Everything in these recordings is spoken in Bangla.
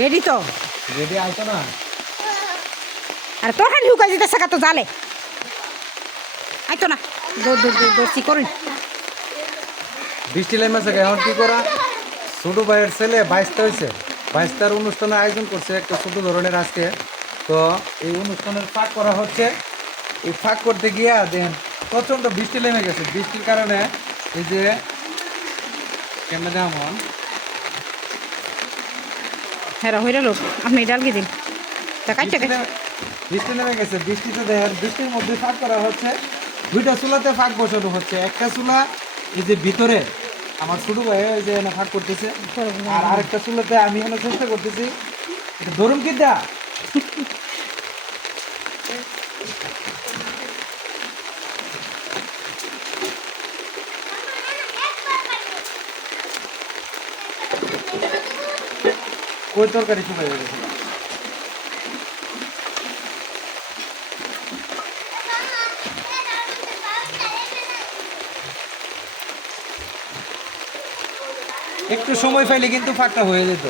রেডি তো? রেডি আইতো না? আর তোর খালি হুকাই দিতে শেখা তো জালে। আইতো না। দৌড় দৌড় দৌড় দৌড়ছি করুন? বৃষ্টি লেমেছে এখন কি করা? ছোট ভাইয়ের ছেলে বাইশটা হয়েছে। বাইশটার অনুষ্ঠানের আয়োজন করছে একটা ছোট ধরনের আজকে। তো এই অনুষ্ঠানের ফাঁক করা হচ্ছে। এই ফাঁক করতে গিয়া দেন প্রচণ্ড বৃষ্টি নেমে গেছে। বৃষ্টির কারণে এই যে কেমন যেমন হ্যাঁ হইরা লোক আপনি ডালকে দিন? তা কাটতে বৃষ্টি নেমে- বৃষ্টি নেমে গেছে বৃষ্টিতে দেখেন বৃষ্টির মধ্যে ফাঁক করা হচ্ছে। দুইটা চুলাতে ফাঁক বসানো হচ্ছে। একটা চুলা এই যে ভিতরে আমার ছোট ভাই ওই যে ফাঁক করতেছে। আর আরেকটা চুলাতে আমি এনে চেষ্টা করতেছি। এটা ধরুন কি কই তরকারি চলে গেছে? একটু সময় পাইলে কিন্তু ফাঁকটা হয়ে যেত।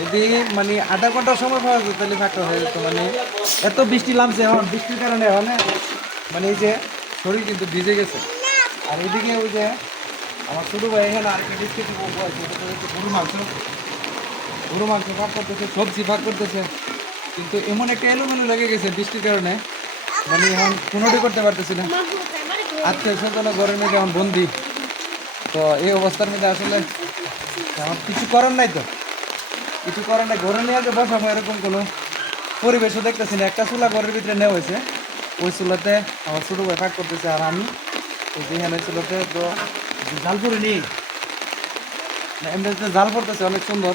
যদি মানে আধা ঘণ্টা সময় পাওয়া যেত তাহলে ফাঁকটা হয়ে যেত। মানে এত বৃষ্টি নামছে এখন, বৃষ্টির কারণে এখন মানে এই যে শরীর কিন্তু ভিজে গেছে। আর এদিকে ওই যে আমার ছোটো ভাই এখানে আরেকটা বিস্কিট গরু মাংস। গরু মাংস ভাগ করতেছে, সবজি ভাগ করতেছে। কিন্তু এমন একটা এলোমেলো লেগে গেছে বৃষ্টির কারণে মানে এখন কোনোটাই করতে পারতেছি না। আত্মীয় স্বজন ঘরের মধ্যে এখন বন্দি। তো এই অবস্থার মধ্যে আসলে কিছু করার নাই তো। কিছু করার নাই। ঘরে নিয়ে যে বসাবো এরকম কোনো পরিবেশও দেখতেছি না। একটা চুলা ঘরের ভিতরে নেওয়া হয়েছে। ওই চুলাতে আমার ছোটো ভাই ফাঁক করতেছে আর আমি। ওই যেখানে চুলাতে তো জাল পরে নিই না এমনিতে জাল পড়তেছে, অনেক সুন্দর।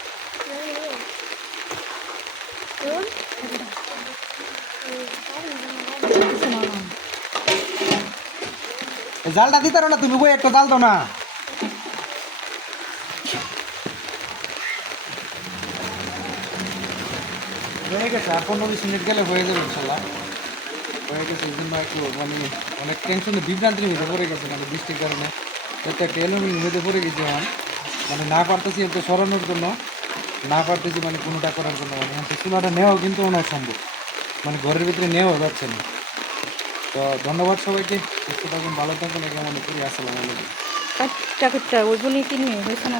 জালটা দিতে না তুমি বই একটা জাল দাও না। হয়ে গেছে, আর পনেরো বিশ মিনিট গেলে হয়ে যাবে ইনশাল্লাহ। হয়ে গেছে, এই জন্য একটু মানে অনেক টেনশনে বিভ্রান্তির মধ্যে পড়ে গেছে মানে বৃষ্টির কারণে। একটা এলোমেলোর মধ্যে পড়ে গেছে মানে না পারতেছি একটু সরানোর জন্য। না পারতেছি মানে কোনোটা করার জন্য। মানে তো চুলাটা নেওয়াও কিন্তু অনেক সম্ভব। মানে ঘরের ভিতরে নেওয়া যাচ্ছে না। তো ধন্যবাদ সবাইকে। সুস্থ থাকুন, ভালো থাকুন এটা মনে করি। আসসালাম আলাইকুম। কাটটা কাটটা, ওই বলি কিনবি হয়েছে না